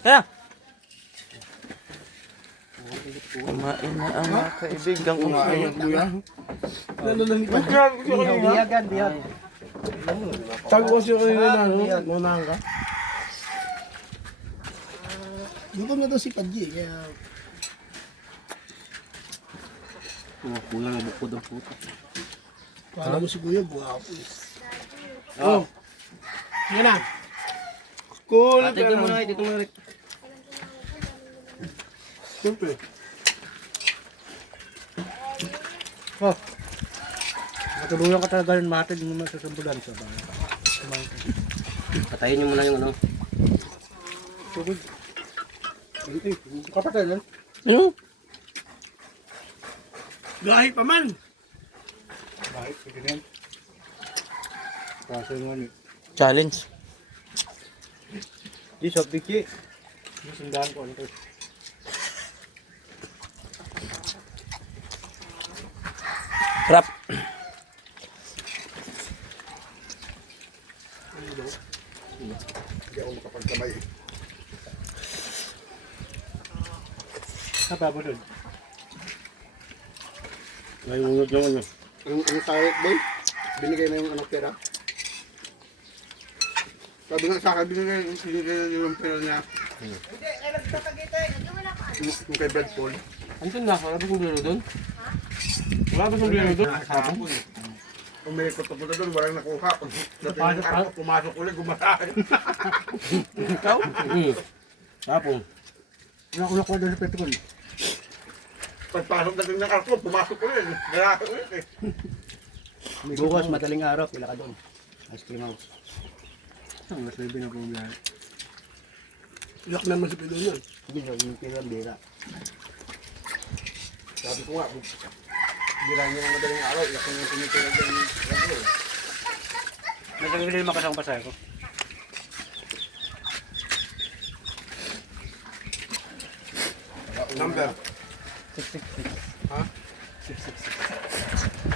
Kaya! Kumain na ang mga kaibigang Kumain umain. na. Biyagan, biyag. Sabi ko siya kanina na, no? Maunahan ka? Gutom na daw si Padji, kaya Kulang na bukod ang puta. kala mo si Kuya, buwapo eh. Oh. Yan na. Cool. Ate, ito muna, ito muna. Siyempre. Oh. Matulungan ka talaga rin matid mo sa ambulansya ba? Patayin niyo muna yung ano. Tugod. Kapatid lang. Ano? Gahi pa man. Bakit? Sige din. Kaso yung ano. Challenge. Di shop biki. Di sundahan ko ano to. Rap. Hindi ako makapagkamay. Kapabo doon. Naimunod yung ano. Ang sakit boy? Binigay na yung anong pera? Sabi nga sa akin, binigay na yung pera niya. Hindi, kaya nagtatagitay. Yung kay Brad Paul. Anton na, wala ba kong laro doon? Wala ba kong laro doon? Kahapon. Umikot na punta doon, walang nakuha. Dating ng arko, pumasok ulit, gumatahin. Ikaw? Tapos. Ulak-ulak ko doon sa petrol. Pagpasok dating ng arko, pumasok ulit. Lalaki ulit eh. Bukas, madaling araw, pila ka doon. Ice cream house. Ang mas libre na po biyahe. Iyak naman si Pilo nun. Hindi, yung pila bira. Sabi ko nga, bira niya ng madaling araw, iyak na yung tinitira dyan yung arko eh. Nagkakabili naman kasang pasaya ko. Number. 666. Ha? 666.